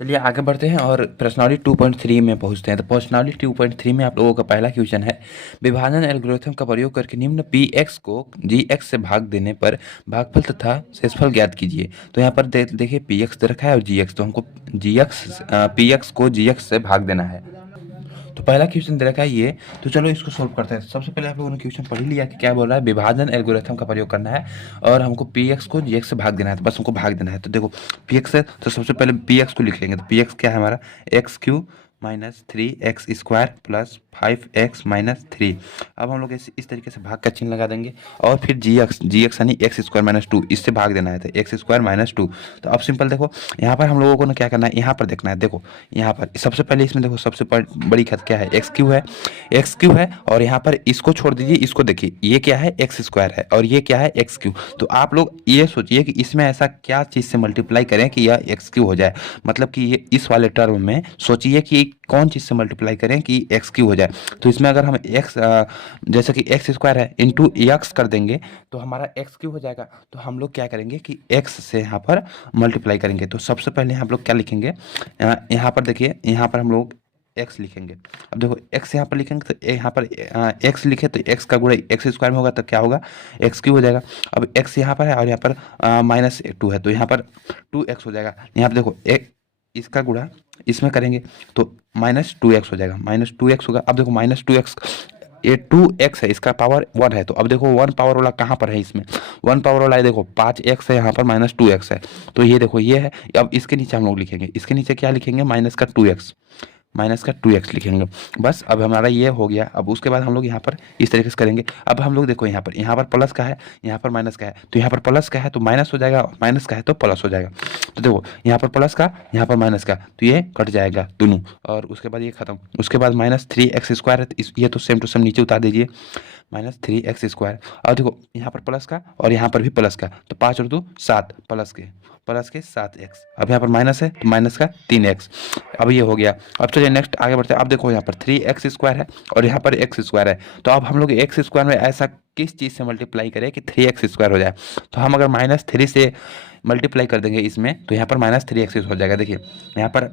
चलिए आगे बढ़ते हैं और प्रश्नावली 2.3 में पहुंचते हैं। तो प्रश्नावली 2.3 में आप लोगों का पहला क्वेश्चन है, विभाजन एल्गोरिथम का प्रयोग करके निम्न पी एक्स को जी एक्स से भाग देने पर भागफल तथा शेषफल ज्ञात कीजिए। तो यहाँ पर देखिए पी एक्स दे रखा है और जी एक्स, तो हमको जी एक्स पी एक्स को जी एक्स से भाग देना है। तो पहला क्वेश्चन दे रखा है ये। तो चलो इसको सोल्व करते हैं। सबसे पहले आप लोगों ने क्वेश्चन पढ़ ही लिया कि क्या बोल रहा है, विभाजन एल्गोरिथम का प्रयोग करना है और हमको पी एक्स को जी एक्स से भाग देना है। तो बस हमको भाग देना है। तो देखो पी एक्स है तो सबसे पहले पी एक्स को लिख लेंगे। तो पी एक्स क्या है हमारा, x cube minus three x square plus 5x-3। अब हम लोग इस तरीके से भाग का चिन्ह लगा देंगे और फिर जी एक्स यानी एक्स स्क्वायर माइनस टू, इससे भाग देना है। तो एक्स स्क्वायर माइनस टू। तो अब सिंपल देखो यहाँ पर हम लोगों को ना क्या करना है, यहाँ पर देखना है। देखो यहाँ पर सबसे पहले इसमें देखो सबसे बड़ी खत क्या है, एक्स क्यू है और यहाँ पर इसको छोड़ दीजिए, इसको देखिए ये क्या है, एक्स स्क्वायर है और ये क्या है, एक्स क्यू। तो आप लोग ये सोचिए कि इसमें ऐसा क्या चीज़ से मल्टीप्लाई करें कि यह एक्स क्यू हो जाए। मतलब कि ये इस वाले टर्म में सोचिए कि कौन चीज़ से मल्टीप्लाई करें कि एक्स क्यू हो जाए। तो इसमें अगर हम एक्स जैसे कि एक्स स्क्वायर है इंटू एक्स कर देंगे तो हमारा एक्स क्यू हो जाएगा। तो हम लोग क्या करेंगे कि एक्स से यहाँ पर मल्टीप्लाई करेंगे। तो सबसे पहले हम लोग क्या लिखेंगे, यहाँ पर देखिए यहाँ पर हम लोग एक्स लिखेंगे। अब देखो एक्स यहाँ पर लिखेंगे तो यहाँ पर एक्स लिखे तो एक्स का गुणा एक्स स्क्वायर में होगा तो क्या होगा, एक्स क्यू हो जाएगा। अब एक्स यहाँ पर है और यहाँ पर माइनस टू है तो यहाँ पर 2x हो जाएगा। यहाँ पर देखो एक इसका गुणा इसमें करेंगे तो -2x हो जाएगा, -2x होगा। अब देखो -2x, ये 2x है, इसका पावर 1 है। तो अब देखो 1 पावर वाला कहाँ पर है, इसमें 1 पावर वाला है, देखो 5x है, यहाँ पर -2x है। तो ये देखो ये है। अब इसके नीचे हम लोग लिखेंगे, इसके नीचे क्या लिखेंगे, माइनस का 2x लिखेंगे। बस अब हमारा ये हो गया। अब उसके बाद हम लोग यहाँ पर इस तरीके से करेंगे। अब हम लोग देखो यहाँ पर प्लस का है, यहाँ पर माइनस का है। तो यहाँ पर प्लस का है तो माइनस हो जाएगा, माइनस का है तो प्लस हो जाएगा। तो देखो यहाँ पर प्लस का, यहाँ पर माइनस का, तो ये कट जाएगा दोनों और उसके बाद ये खत्म। उसके बाद -3x² है तो ये तो सेम टू सेम नीचे उतार दीजिए, -3x²। और देखो यहाँ पर प्लस का और यहाँ पर भी प्लस का, तो 5 और 2 7 प्लस के 7x। अब यहाँ पर माइनस है तो माइनस का 3x। अब ये हो गया। अब चलिए नेक्स्ट आगे बढ़ते हैं। अब देखो यहाँ पर 3x² है और यहाँ पर x² है। तो अब हम लोग x² में ऐसा किस चीज़ से मल्टीप्लाई करें कि 3x² हो जाए। तो हम अगर -3 से मल्टीप्लाई कर देंगे इसमें तो यहाँ पर -3x हो जाएगा। देखिए यहाँ पर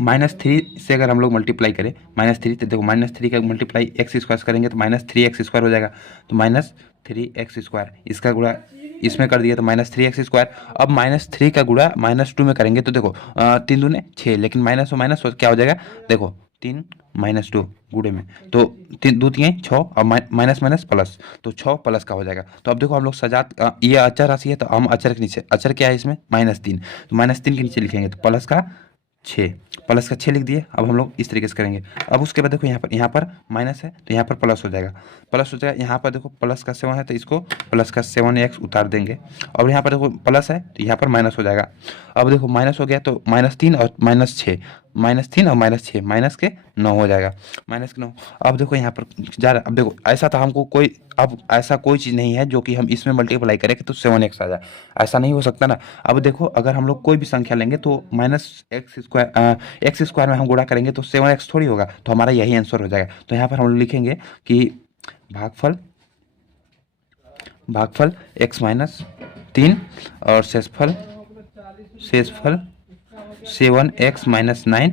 -3 से अगर हम लोग मल्टीप्लाई करें, -3 तो देखो -3 का मल्टीप्लाई x² करेंगे तो -3x² हो जाएगा। तो -3x², इसका गुणा इसमें कर दिया तो -3x²। अब -3 का गुणा -2 में करेंगे तो देखो 3 दूने 6, लेकिन माइनस और माइनस क्या हो जाएगा, देखो 3 -2 गुणे में तो 3 2 3 6 और माइनस माइनस प्लस, तो 6 प्लस का हो जाएगा। तो अब देखो हम लोग ये अचर राशि है तो हम अचर के नीचे, अचर क्या है इसमें, -3, तो -3 के नीचे लिखेंगे तो प्लस का 6 लिख दिए। अब हम लोग इस तरीके से करेंगे। अब उसके बाद देखो यहाँ पर माइनस है तो यहाँ पर प्लस हो जाएगा, यहाँ पर देखो प्लस का 7 है तो इसको प्लस का 7x उतार देंगे। और यहाँ पर देखो प्लस है तो यहाँ पर माइनस हो जाएगा। अब देखो माइनस हो गया तो -3 और -6, -3 और -6, माइनस के 9 हो जाएगा, -9। अब देखो यहाँ पर जा रहा, अब देखो ऐसा था हमको कोई, अब ऐसा कोई चीज़ नहीं है जो कि हम इसमें मल्टीप्लाई करें कि तो 7x आ जाए, ऐसा नहीं हो सकता ना। अब देखो अगर हम लोग कोई भी संख्या लेंगे तो x² में हम गुणा करेंगे तो 7x थोड़ी होगा, तो हमारा यही आंसर हो जाएगा। तो यहाँ पर हम लोग लिखेंगे कि भागफल x-3 और शेषफल 7x-9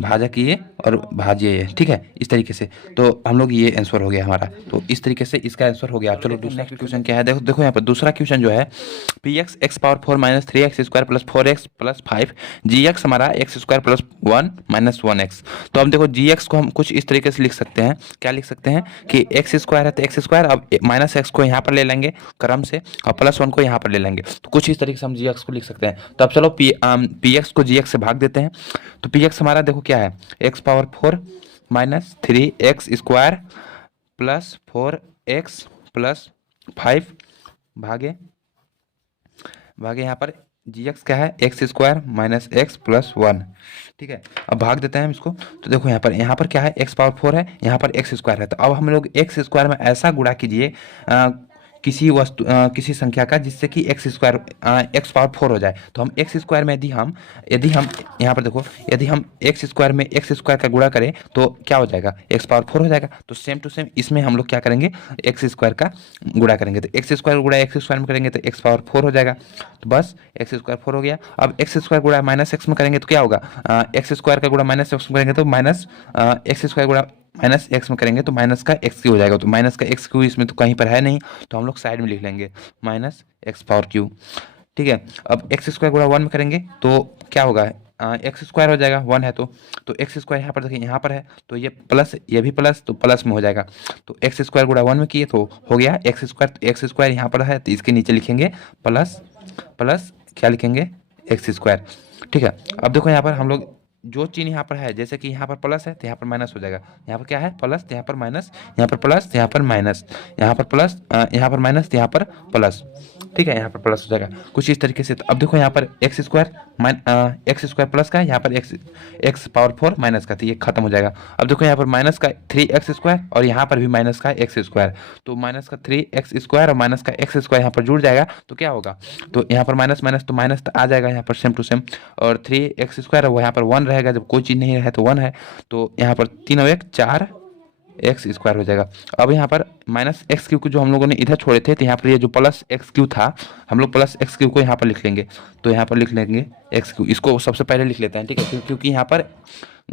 भाजक ये और भाज्य ये, ठीक है, इस तरीके से। तो हम लोग ये आंसर हो गया हमारा। तो इस तरीके से इसका आंसर हो गया। चलो दूसरा क्वेश्चन क्या है, देखो देखो यहाँ पर दूसरा क्वेश्चन जो है, P x x⁴ - 3x² + 4x + 5 gx हमारा x² + 1 - 1x। तो अब देखो gx को हम कुछ इस तरीके से लिख सकते हैं, क्या लिख सकते हैं कि x² है तो x², अब -x को यहाँ पर ले लेंगे क्रम से और +1 को यहाँ पर ले लेंगे। तो कुछ इस तरीके से हम gx को लिख सकते हैं। तो अब चलो पी एक्स को gx से भाग देते हैं। तो पी एक्स हमारा देखो क्या है, x⁴ - 3x² + 4x + 5 भागे यहाँ पर gx क्या है, x² - x + 1, ठीक है। अब भाग देते हैं हम इसको। तो देखो यहाँ पर क्या है, x⁴ है, यहाँ पर x² है। तो अब हम लोग x² में ऐसा गुणा कीजिए किसी संख्या का जिससे कि एक्स स्क्वायर एक्स पावर 4 हो जाए। तो हम एक्स स्क्वायर में यदि हम यहाँ पर देखो, यदि हम एक्स स्क्वायर में एक्स स्क्वायर का गुणा करें तो क्या हो जाएगा, एक्स पावर 4 हो जाएगा। तो सेम टू सेम इसमें हम लोग क्या करेंगे, एक्स स्क्वायर का गुणा करेंगे। तो एक्स स्क्वायर गुणा एक्स स्क्वायर में करेंगे तो एक्स पावर 4 हो जाएगा। तो बस एक्स स्क्वायर 4 हो गया। अब एक्स स्क्वायर गुणा माइनस एक्स में करेंगे तो क्या होगा, एक्स स्क्वायर का गुणा माइनस एक्स में करेंगे तो माइनस एक्स स्क्वायर गुणा माइनस एक्स में करेंगे तो माइनस का एक्स क्यू हो जाएगा। तो माइनस का एक्स क्यू इसमें तो कहीं पर है नहीं, तो हम लोग साइड में लिख लेंगे माइनस एक्स पावर क्यू। ठीक है। अब एक्स स्क्वायर गुणा 1 में करेंगे तो क्या होगा, एक्स स्क्वायर हो जाएगा, 1 है तो एक्स स्क्वायर यहाँ पर देखिए, यहाँ पर है तो ये प्लस, ये भी प्लस, तो प्लस में हो जाएगा। तो एक्स स्क्वायर गुणा 1 में किए तो हो गया एक्स स्क्वायर। तो एक्स स्क्वायर यहाँ पर है तो इसके नीचे लिखेंगे प्लस प्लस क्या लिखेंगे, एक्स स्क्वायर। ठीक है। अब देखो यहाँ पर हम लोग जो चीज़ यहाँ पर है, जैसे कि यहाँ पर प्लस है तो यहाँ पर माइनस हो जाएगा, यहाँ पर क्या है प्लस तो यहाँ पर माइनस, यहाँ पर प्लस तो यहाँ पर माइनस, यहाँ पर प्लस यहाँ पर माइनस तो यहाँ पर प्लस। ठीक है, यहाँ पर प्लस हो जाएगा कुछ इस तरीके से। तो अब देखो यहाँ पर एक्स स्क्वायर प्लस का, यहाँ पर एक्स पावर 4 माइनस का, तो ये खत्म हो जाएगा। अब देखो यहाँ पर माइनस का 3x स्क्वायर और यहाँ पर भी माइनस का एक्स स्क्वायर, तो माइनस का 3x स्क्वायर और माइनस का एक्स स्क्वायर यहाँ पर जुड़ जाएगा तो क्या होगा, तो यहाँ पर माइनस माइनस तो माइनस तो आ जाएगा यहाँ पर सेम टू सेम, और 3x स्क्वायर वो यहाँ पर 1 रहेगा, जब कोई चीज़ नहीं है तो 1 है, तो यहाँ पर 3 और 1 4 एक्स स्क्वायर हो जाएगा। अब यहाँ पर माइनस एक्स क्यू को जो हम लोगों ने इधर छोड़े थे, तो यहाँ पर ये जो प्लस एक्स क्यू था, हम लोग प्लस एक्स क्यू को यहाँ पर लिख लेंगे। तो यहाँ पर लिख लेंगे एक्स क्यू, इसको सबसे पहले लिख लेते हैं। ठीक है, क्योंकि यहाँ पर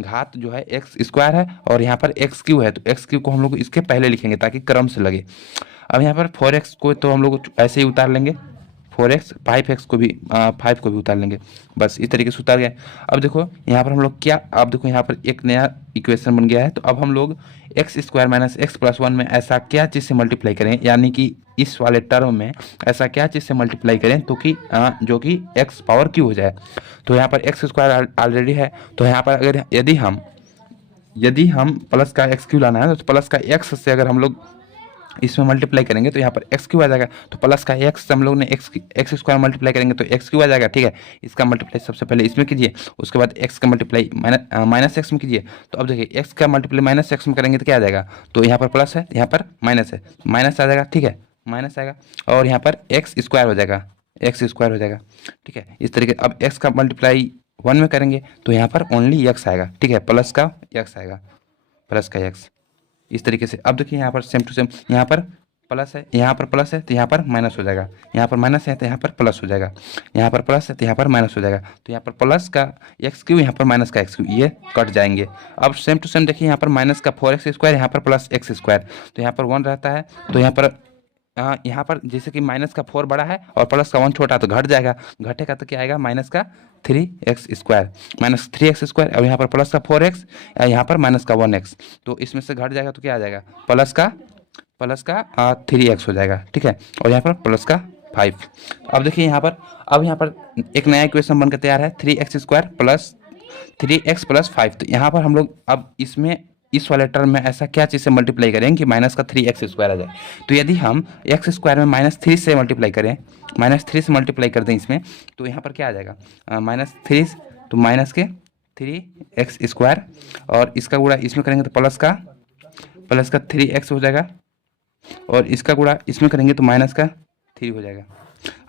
घात जो है एक्स स्क्वायर है और यहाँ पर एक्स क्यू है, तो एक्स क्यू को हम लोग इसके पहले लिखेंगे ताकि क्रम से लगे। अब यहाँ पर 4x को तो हम लोग ऐसे ही उतार लेंगे, 4x 5x को भी 5 को भी उतार लेंगे, बस इस तरीके से उतार गए। अब देखो यहाँ पर हम लोग क्या, अब देखो यहाँ पर एक नया इक्वेशन बन गया है। तो अब हम लोग x square minus x plus 1 में ऐसा क्या चीज़ से मल्टीप्लाई करें, यानी कि इस वाले टर्म में ऐसा क्या चीज़ से मल्टीप्लाई करें तो कि जो कि एक्स पावर क्यू हो जाए। तो यहाँ पर एक्स स्क्वायर ऑलरेडी है, तो यहाँ पर अगर यदि हम प्लस का एक्स क्यू लाना है तो प्लस का एक्स से अगर हम लोग इसमें मल्टीप्लाई करेंगे तो यहाँ पर एक्स क्यू आ जाएगा। तो प्लस का एक्स से हम लोग ने एक्स स्क्वायर मल्टीप्लाई करेंगे तो एक्स क्यू आ जाएगा। ठीक है, इसका मल्टीप्लाई सबसे पहले इसमें कीजिए, उसके बाद एक्स का मल्टीप्लाई माइनस एक्स में कीजिए। तो अब देखिए एक्स का मल्टीप्लाई माइनस एक्स में करेंगे तो क्या आ जाएगा, तो यहाँ पर प्लस है, यहाँ पर माइनस है, माइनस आ जाएगा। ठीक है, माइनस आएगा और यहाँ पर एक्स स्क्वायर हो जाएगा, एक्स स्क्वायर हो जाएगा। ठीक है, इस तरीके। अब एक्स का मल्टीप्लाई 1 में करेंगे तो यहाँ पर ओनली एक्स आएगा। ठीक है, प्लस का एक्स आएगा, प्लस का एक्स, इस तरीके से। अब देखिए यहाँ पर सेम टू सेम, यहाँ पर प्लस है, यहाँ पर प्लस है तो यहाँ पर माइनस हो जाएगा, यहाँ पर माइनस है तो यहाँ पर प्लस हो जाएगा, यहाँ पर प्लस है तो यहाँ पर माइनस हो जाएगा। तो यहाँ पर प्लस का एक्स क्यू, यहाँ पर माइनस का एक्स क्यू, ये कट जाएंगे। अब सेम टू सेम देखिए, यहाँ पर माइनस का 4x स्क्वायर, यहाँ पर प्लस एक्स स्क्वायर, तो यहाँ पर 1 रहता है। तो यहाँ पर जैसे कि माइनस का 4 बड़ा है और प्लस का 1 छोटा, तो घट जाएगा, घटेगा तो क्या आएगा, माइनस का 3x square, minus 3x square. अब यहाँ पर प्लस का 4x, यहाँ पर माइनस का 1x, तो इसमें से घट जाएगा तो क्या आ जाएगा, प्लस का 3x हो जाएगा। ठीक है, और यहाँ पर प्लस का 5। अब देखिए यहाँ पर एक नया इक्वेशन बनकर तैयार है, 3x square plus 3x plus 5। तो यहाँ पर हम लोग अब इसमें इस वाले टर्म में ऐसा क्या चीज़ से मल्टीप्लाई करें कि माइनस का 3x स्क्वायर आ जाए। तो यदि हम x स्क्वायर में माइनस 3 से मल्टीप्लाई करें, माइनस 3 से मल्टीप्लाई कर दें इसमें, तो यहाँ पर क्या आ जाएगा, माइनस 3, तो माइनस के 3x स्क्वायर, और इसका गुणा इसमें करेंगे तो प्लस का 3x हो जाएगा, और इसका गुणा इसमें करेंगे तो माइनस का 3 हो जाएगा।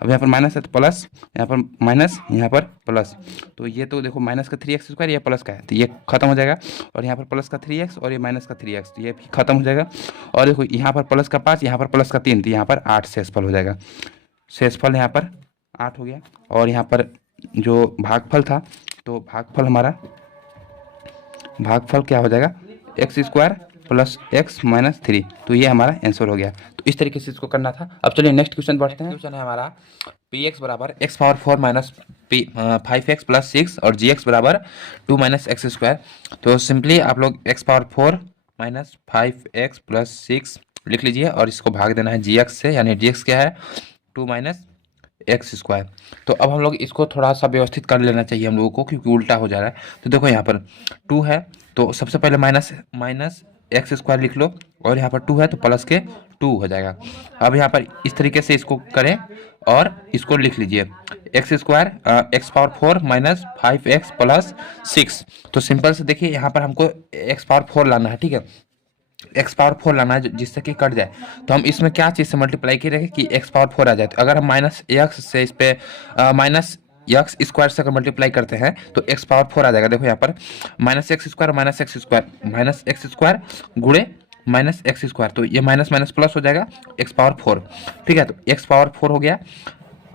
अब यहाँ पर माइनस है तो प्लस, यहाँ पर माइनस, यहाँ पर प्लस, तो ये तो देखो माइनस का 3x स्क्वायर, ये प्लस का है तो ये खत्म हो जाएगा, और यहाँ पर प्लस का 3x और ये माइनस का 3x, तो ये भी खत्म हो जाएगा। और देखो यहाँ पर प्लस का 5, यहाँ पर प्लस का 3, तो यहाँ पर 8 शेषफल हो जाएगा, शेषफल यहाँ पर 8 हो गया। और यहाँ पर जो भागफल था, तो भागफल क्या हो जाएगा, x square plus x minus 3, तो ये हमारा आंसर हो गया। तो इस तरीके से इसको करना था। अब चलिए नेक्स्ट क्वेश्चन बढ़ते हैं। क्वेश्चन है हमारा पी एक्स बराबर x power 4 minus 5x plus 6 और जी एक्स बराबर 2 माइनस एक्स स्क्वायर। तो सिंपली आप लोग x power 4 minus 5x plus 6 लिख लीजिए और इसको भाग देना है जी एक्स से, यानी जी एक्स क्या है, 2 माइनस एक्स स्क्वायर। तो अब हम लोग इसको थोड़ा सा व्यवस्थित कर लेना चाहिए हम लोगों को, क्योंकि उल्टा हो जा रहा है। तो देखो यहाँ पर 2 है, तो सबसे पहले माइनस एक्स स्क्वायर लिख लो, और यहाँ पर 2 है तो प्लस के 2 हो जाएगा। अब यहाँ पर इस तरीके से इसको करें और इसको लिख लीजिए, x square x power 4 minus 5x plus 6। तो सिंपल से देखिए यहाँ पर हमको एक्स पावर 4 लाना है। ठीक है, एक्स पावर 4 लाना है जिससे कि कट जाए। तो हम इसमें क्या चीज़ से मल्टीप्लाई करेंगे कि एक्स पावर 4 आ जाए। तो अगर हम माइनस एक्स से इस पे माइनस एक्स स्क्वायर से अगर मल्टीप्लाई करते हैं तो एक्स पावर 4 आ जाएगा। देखो यहाँ पर माइनस एक्स स्क्वायर गुणे माइनस एक्स स्क्वायर, तो ये माइनस माइनस प्लस हो जाएगा एक्स पावर 4। ठीक है, तो एक्स पावर 4 हो गया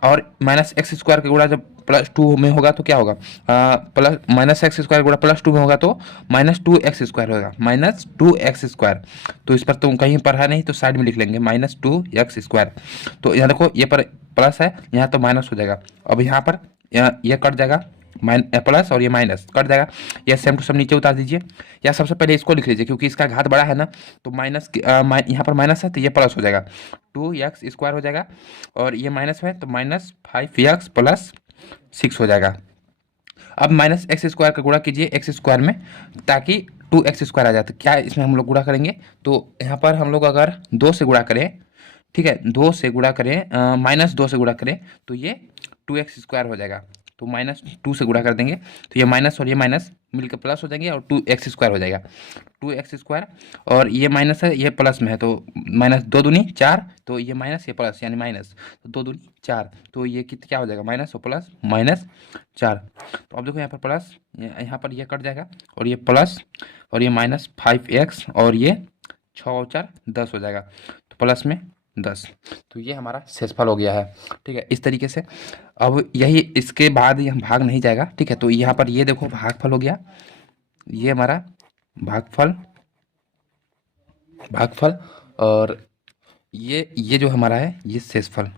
और माइनस एक्स स्क्वायर का गुणा जब प्लस 2 में होगा तो क्या होगा, प्लस माइनस एक्स स्क्वायर गुणा प्लस 2 में होगा तो माइनस 2 एक्स स्क्वायर होगा, माइनस 2 एक्स स्क्वायर। तो इस पर तुम कहीं पढ़ा नहीं तो साइड में लिख लेंगे माइनस 2 एक्स स्क्वायर। तो यहाँ देखो ये पर प्लस है, यहाँ तो माइनस हो जाएगा। अब यहाँ पर ये कट जाएगा, प्लस और ये माइनस कट जाएगा। ये सेम टू सेम नीचे उतार दीजिए, या सबसे पहले इसको लिख लीजिए क्योंकि इसका घात बड़ा है ना। तो माइनस यहाँ पर माइनस है तो ये प्लस हो जाएगा, 2 एक्स स्क्वायर हो जाएगा। और ये माइनस है तो माइनस 5 एक्स प्लस 6 हो जाएगा। अब माइनस एक्स स्क्वायर का गुणा कीजिए एक्स स्क्वायर में ताकि 2 एक्स स्क्वायर आ जाए। तो क्या इसमें हम लोग गुणा करेंगे, तो यहाँ पर हम लोग अगर 2 से गुणा करें, ठीक है 2 से गुणा करें, -2 से गुणा करें तो ये 2 एक्स स्क्वायर हो जाएगा। तो -2 से गुणा कर देंगे तो ये माइनस और ये माइनस मिलकर प्लस हो जाएंगे और 2 एक्स स्क्वायर हो जाएगा। 2 एक्स स्क्वायर और ये माइनस है ये प्लस में है तो माइनस 2 दूनी 4, तो ये माइनस ये प्लस यानी माइनस, तो 2 दूनी 4, तो ये क्या हो जाएगा माइनस और प्लस -4। तो अब देखो यहाँ पर प्लस, यहाँ पर ये कट जाएगा और ये प्लस और ये -5x और ये 6 और 4 10 हो जाएगा। तो प्लस में 10, तो ये हमारा शेषफल हो गया है। ठीक है, इस तरीके से। अब यही इसके बाद ये भाग नहीं जाएगा। ठीक है, तो यहाँ पर ये देखो भागफल हो गया, ये हमारा भागफल भागफल और ये जो हमारा है ये शेषफल।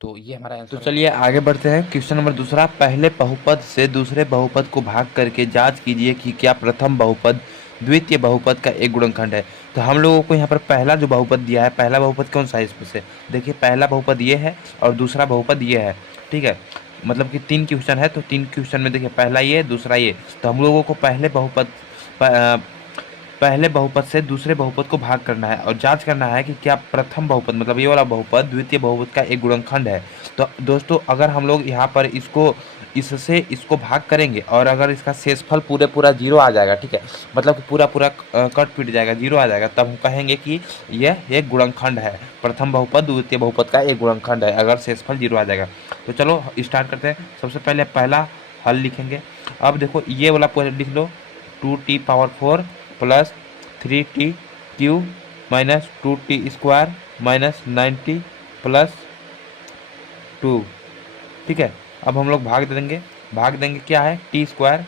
तो ये हमारा आंसर। तो चलिए आगे बढ़ते हैं। क्वेश्चन नंबर दूसरा, पहले बहुपद से दूसरे बहुपद को भाग करके जांच कीजिए कि क्या प्रथम बहुपद द्वितीय बहुपद का एक गुणनखंड है। तो हम लोगों को यहाँ पर पहला जो बहुपद दिया है, पहला बहुपद कौन सा है इसमें से, देखिए पहला बहुपद ये है और दूसरा बहुपद ये है। ठीक है, मतलब कि 3 क्वेश्चन है तो 3 क्वेश्चन में देखिए पहला ये दूसरा ये। तो हम लोगों को पहले बहुपद से दूसरे बहुपद को भाग करना है और जांच करना है कि क्या प्रथम बहुपद मतलब ये वाला बहुपद द्वितीय बहुपद का एक गुणनखंड है। तो दोस्तों अगर हम लोग यहाँ पर इसको भाग करेंगे और अगर इसका शेषफल पूरा 0 आ जाएगा, ठीक है, मतलब कि पूरा कट पीट जाएगा 0 आ जाएगा, तब हम कहेंगे कि यह एक गुणनखंड है। प्रथम बहुपद द्वितीय बहुपद का एक गुणनखंड है अगर शेषफल 0 आ जाएगा। तो चलो स्टार्ट करते हैं। सबसे पहले पहला हल लिखेंगे। अब देखो ये वाला पॉइंट लिख लो, 2t⁴ plus 3t³ minus 2t² minus 9t plus 2। ठीक है, अब हम लोग भाग देंगे क्या है t²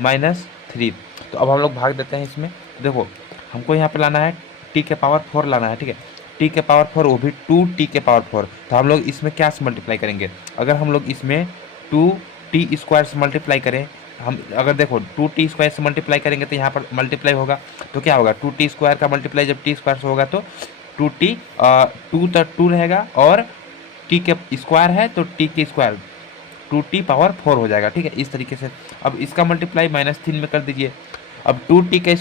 माइनस 3। तो अब हम लोग भाग देते हैं इसमें। देखो हमको यहाँ पे लाना है t⁴ लाना है। ठीक है, t⁴ वो भी 2t⁴। तो हम लोग इसमें क्या से मल्टीप्लाई करेंगे, अगर हम लोग इसमें 2t² से मल्टीप्लाई करें, हम अगर देखो 2t² से मल्टीप्लाई करेंगे तो यहाँ पर मल्टीप्लाई होगा तो क्या होगा 2t² का मल्टीप्लाई जब t² से होगा तो 2 तक 2 रहेगा और t के स्क्वायर है तो t के स्क्वायर 2t⁴ हो जाएगा। ठीक है, इस तरीके से। अब इसका मल्टीप्लाई -3 में कर दीजिए। अब 2t का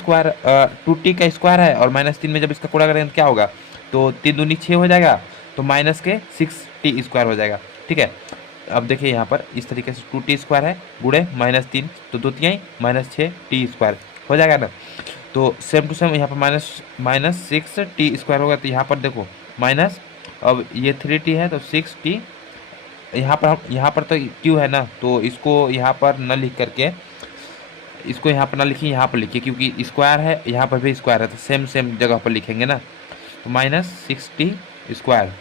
स्क्वायर है और -3 में जब इसका गुणा करेंगे तो क्या होगा, तो 3 दूनी 6 हो जाएगा तो माइनस के 6t² हो जाएगा। ठीक है, अब देखिए यहाँ पर इस तरीके से 2t² है गुणे -3 तो 2 तिहाई -6t² हो जाएगा ना। तो सेम टू सेम यहाँ पर -6t² होगा। तो यहाँ पर देखो माइनस, अब ये 3t है तो 6t, यहाँ पर तो q है ना, तो इसको यहाँ पर न लिख करके इसको यहाँ पर ना लिखिए, यहाँ पर लिखिए क्योंकि स्क्वायर है, यहाँ पर भी स्क्वायर है तो सेम जगह पर लिखेंगे ना। तो -6t²।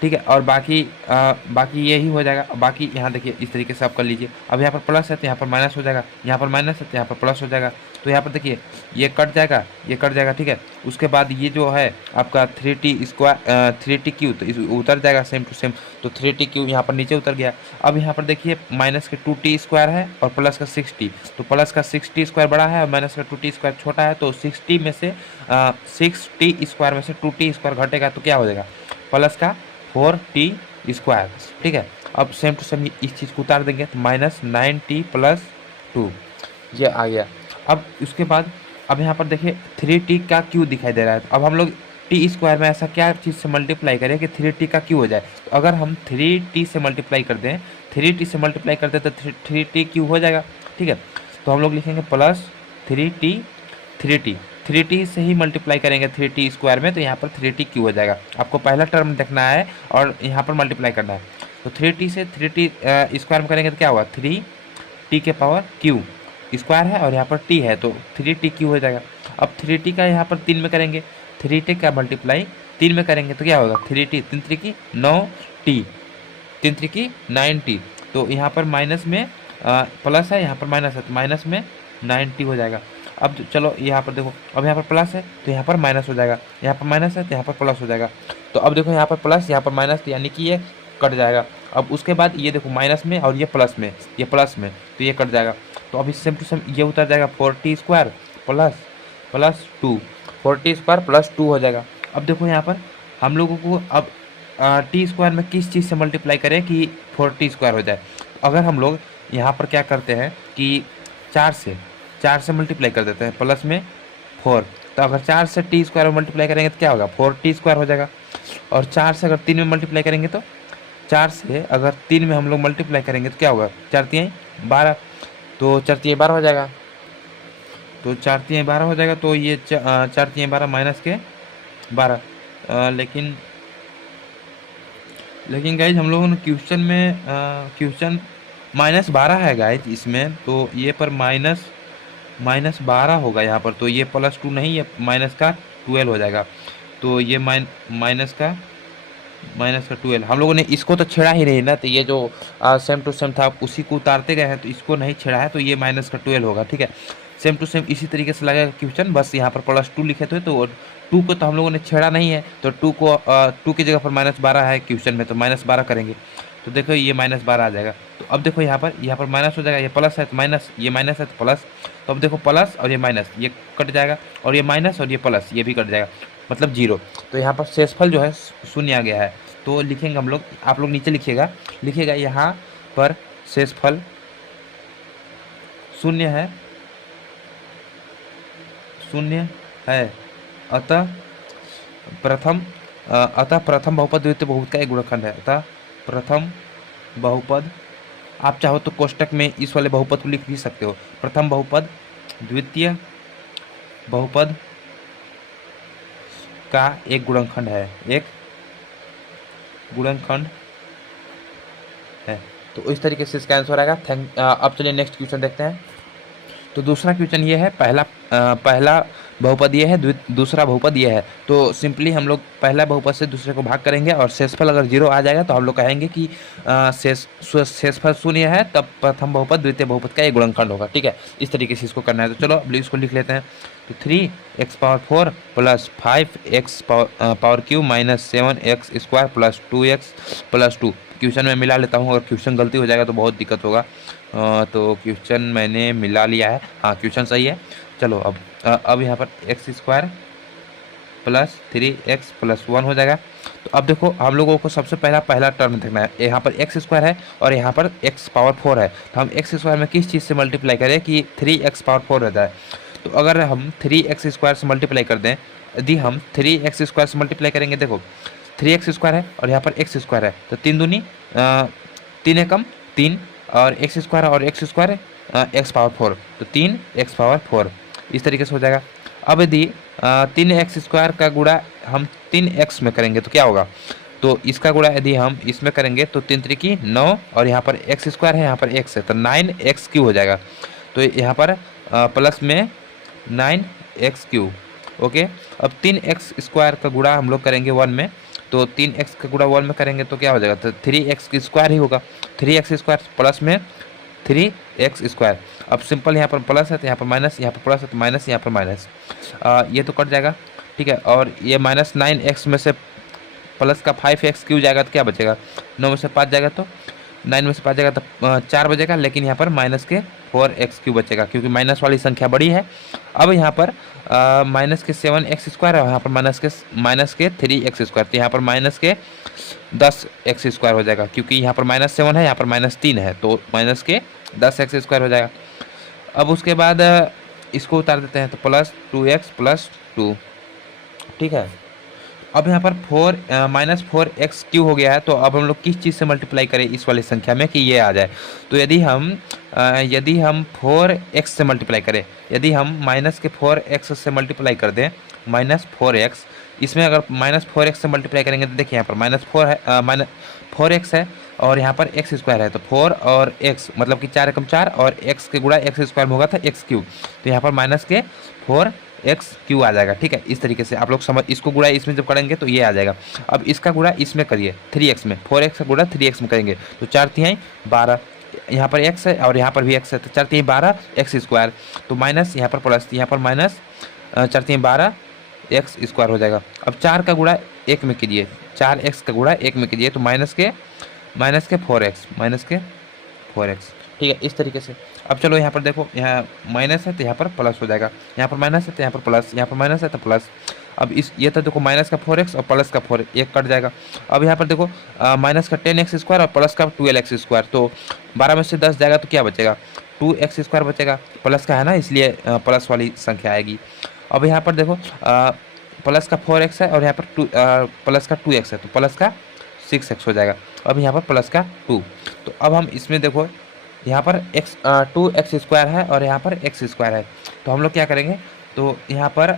ठीक है, और बाकी यही हो जाएगा। बाकी यहाँ देखिए इस तरीके से आप कर लीजिए। अब यहाँ पर प्लस है तो यहाँ पर माइनस हो जाएगा, यहाँ पर माइनस है तो यहाँ पर प्लस हो जाएगा। तो यहाँ पर देखिए ये कट जाएगा। ठीक है, उसके बाद ये जो है आपका 3t³ तो उतर जाएगा सेम टू सेम। तो 3t³ यहाँ पर नीचे उतर गया। अब यहाँ पर देखिए माइनस के 2t² है और प्लस का 6t, तो प्लस का 6t² बड़ा है और माइनस का 2t² छोटा है। तो 6t में से 6t² में से 2t² घटेगा तो क्या हो जाएगा, प्लस का 4t²। ठीक है, अब सेम टू सेम इस चीज़ को उतार देंगे तो -9t प्लस 2 ये आ गया। अब उसके बाद अब यहाँ पर देखिए 3t का क्यू दिखाई दे रहा है। तो अब हम लोग t² में ऐसा क्या चीज़ से मल्टीप्लाई करें कि 3t का क्यू हो जाए। तो अगर हम 3t से मल्टीप्लाई कर दें, 3t से मल्टीप्लाई करते तो 3t क्यू हो जाएगा। ठीक है, तो हम लोग लिखेंगे प्लस 3t 3t से ही मल्टीप्लाई करेंगे 3t स्क्वायर में, तो यहाँ पर 3t क्यू हो जाएगा। आपको पहला टर्म देखना है और यहाँ पर मल्टीप्लाई करना है। तो 3t से 3t स्क्वायर में करेंगे तो क्या होगा, 3t के पावर क्यू स्क्वायर है और यहाँ पर t है तो 3t क्यू हो जाएगा। अब 3t का यहाँ पर 3 में करेंगे, 3t का मल्टीप्लाई 3 में करेंगे तो क्या होगा, 3t 3 3 9t 3 3 9t। तो यहाँ पर माइनस में प्लस है, यहाँ पर माइनस है, तो माइनस में 9t हो जाएगा। अब चलो यहाँ पर देखो, अब यहाँ पर प्लस है तो यहाँ पर माइनस हो जाएगा, यहाँ पर माइनस है तो यहाँ पर प्लस हो जाएगा। तो अब देखो यहाँ पर प्लस यहाँ पर माइनस, यानी कि ये कट जाएगा। अब उसके बाद ये देखो माइनस में और ये प्लस में, ये प्लस में, तो ये कट जाएगा। तो अभी सेम टू सेम ये उतर जाएगा 4t square plus plus 2, 4t square plus 2 हो जाएगा। अब देखो यहाँ पर हम लोगों को अब टी स्क्वायर में किस चीज़ से मल्टीप्लाई करें कि 4t स्क्वायर हो जाए। अगर हम लोग यहाँ पर क्या करते हैं कि 4 से मल्टीप्लाई कर देते हैं प्लस में 4, तो अगर 4 से टी स्क्वायर में मल्टीप्लाई करेंगे तो क्या होगा, 4t स्क्वायर हो जाएगा। और 4 से अगर 3 में मल्टीप्लाई करेंगे तो 4 से अगर 3 में हम लोग मल्टीप्लाई करेंगे तो क्या होगा, 4 3 12, तो 4 3 12 हो जाएगा। तो 4 3 12 हो जाएगा। तो ये 4 3 12 माइनस के 12, लेकिन गाइज हम लोगों ने क्वेश्चन में क्वेश्चन -12 है गाइज इसमें, तो ये पर -12 होगा यहाँ पर। तो ये +2 नहीं, ये माइनस का 12 हो जाएगा। तो ये माइनस का 12 हम लोगों ने इसको तो छेड़ा ही नहीं ना, तो ये जो सेम टू सेम था उसी को उतारते गए हैं, तो इसको नहीं छेड़ा है, तो ये -12 होगा। ठीक है, सेम टू सेम इसी तरीके से लगेगा क्वेश्चन, बस यहाँ पर +2 लिखे थे तो 2 को तो हम लोगों ने छेड़ा नहीं है, तो 2 की जगह पर -12 है क्वेश्चन में, तो -12 करेंगे। तो देखो ये -12 आ जाएगा। तो अब देखो यहाँ पर माइनस हो जाएगा, ये प्लस है तो माइनस, ये माइनस है तो प्लस। तो अब देखो प्लस और ये माइनस, ये कट जाएगा, और ये माइनस और ये प्लस, ये भी कट जाएगा, मतलब 0। तो यहाँ पर शेषफल जो है शून्य आ गया है। तो लिखेंगे हम लोग, आप लोग नीचे लिखिएगा यहाँ पर शेषफल शून्य है। अतः प्रथम बहुपद द्वितीय बहुपद का एक गुणनखंड है। अतः प्रथम बहुपद, आप चाहो तो कोष्टक में इस वाले बहुपद को लिख भी सकते हो। प्रथम बहुपद द्वितीय बहुपद का एक गुणनखंड है, तो इस तरीके से इसका आंसर आएगा। अब चलिए नेक्स्ट क्वेश्चन देखते हैं। तो दूसरा क्वेश्चन ये है, पहला बहुपद ये है, दूसरा बहुपद ये है। तो सिंपली हम लोग पहला बहुपद से दूसरे को भाग करेंगे और शेषफल अगर 0 आ जाएगा तो हम लोग कहेंगे कि शेषफल शून्य है, तब प्रथम बहुपद द्वितीय बहुपद का एक गुणनखंड होगा। ठीक है, इस तरीके से इसको करना है। तो चलो अब इसको लिख लेते हैं। तो 3x power 4 plus 5x power Q minus 7x square plus 2x plus 2। Question में मिला लेता हूँ, अगर क्वेश्चन गलती हो जाएगा तो बहुत दिक्कत होगा। तो क्वेश्चन मैंने मिला लिया है, हाँ क्वेश्चन सही है। चलो अब यहाँ पर x square plus 3x plus 1 हो जाएगा। तो अब देखो हम लोगों को सबसे पहला टर्म देखना है। यहाँ पर x स्क्वायर है और यहाँ पर x पावर 4 है, तो हम x स्क्वायर में किस चीज़ से मल्टीप्लाई करें कि 3x पावर 4 हो जाए। तो अगर हम 3x स्क्वायर से मल्टीप्लाई कर दें, यदि हम 3x स्क्वायर से मल्टीप्लाई करेंगे, देखो 3x स्क्वायर है और यहाँ पर x स्क्वायर है, तो 3 दूनी 3 एकम 3 और x स्क्वायर और x स्क्वायर x पावर 4, तो 3x पावर 4 इस तरीके से हो जाएगा। अब यदि 3x स्क्वायर का गुणा हम 3x में करेंगे तो क्या होगा, तो इसका गुणा यदि हम इसमें करेंगे तो 3 3 9 और यहाँ पर x स्क्वायर है, यहाँ पर x है, तो 9x³ हो जाएगा। तो यहाँ पर प्लस में 9x³। ओके, अब 3x स्क्वायर का गुणा हम लोग करेंगे 1 में, तो 3x का गुणा 1 में करेंगे तो क्या हो जाएगा, तो 3x स्क्वायर ही होगा। 3x स्क्वायर प्लस में 3x स्क्वायर। अब सिंपल यहाँ पर प्लस है तो यहाँ पर माइनस, यहाँ पर प्लस है तो माइनस, यहाँ पर माइनस, ये तो कट जाएगा। ठीक है, और ये -9x में से प्लस का 5x³ जाएगा तो क्या बचेगा, 9 में से 5 जाएगा तो 9 में से 5 जाएगा तो 4 बचेगा, लेकिन यहाँ पर माइनस के 4x³ बचेगा क्योंकि माइनस वाली संख्या बड़ी है। अब यहाँ पर माइनस के 7x स्क्वायर है, यहाँ पर माइनस के 3x स्क्वायर, तो यहाँ पर माइनस के 10x स्क्वायर हो जाएगा क्योंकि यहाँ पर -7 है, यहाँ पर -3 है, तो माइनस के 10x स्क्वायर हो जाएगा। अब उसके बाद इसको उतार देते हैं, तो प्लस 2x प्लस 2। ठीक है, अब यहाँ पर -4x³ हो गया है, तो अब हम लोग किस चीज़ से मल्टीप्लाई करें इस वाली संख्या में कि ये आ जाए। तो यदि हम 4x से मल्टीप्लाई करें, यदि हम -4x से मल्टीप्लाई कर दें, -4x, इसमें अगर -4x से मल्टीप्लाई करेंगे तो देखिए यहाँ पर -4 है, -4x है और यहाँ पर x² है, तो 4 और x मतलब कि 4 एकम 4 और x के गुणा x² में होगा था x³, तो यहाँ पर -4x³ आ जाएगा। ठीक है, इस तरीके से आप लोग समझ, इसको गुणा इसमें जब करेंगे तो ये आ जाएगा। अब इसका गुणा इसमें करिए 3x में, 4x का गुणा 3x में करेंगे तो 4 तिहाई 12, यहाँ पर x है और यहाँ पर भी x है, तो 4 तिहाई 12 x², तो माइनस यहाँ पर प्लस, यहाँ पर माइनस 4 तिहाई 12 x² हो जाएगा। अब 4 का गुणा 1 में कीजिए, 4x का गुणा 1 में कीजिए तो माइनस के 4x। ठीक है, इस तरीके से। अब चलो यहाँ पर देखो, यहाँ माइनस है तो यहाँ पर प्लस हो जाएगा, यहाँ पर माइनस है तो यहाँ पर प्लस, यहाँ पर माइनस है तो प्लस। अब इस ये तो देखो माइनस का 4x और प्लस का 4, एक कट जाएगा। अब यहाँ पर देखो माइनस का 10x² और प्लस का 12x², तो 12 में से 10 जाएगा तो क्या बचेगा, 2x² बचेगा, प्लस का है ना, इसलिए प्लस वाली संख्या आएगी। अब यहाँ पर देखो प्लस का 4x है और यहाँ पर प्लस का 2x है, तो प्लस का 6x हो जाएगा। अब यहाँ पर प्लस का 2, तो अब हम इसमें देखो यहाँ पर 2x² है और यहाँ पर x² है, तो हम लोग क्या करेंगे, तो यहाँ पर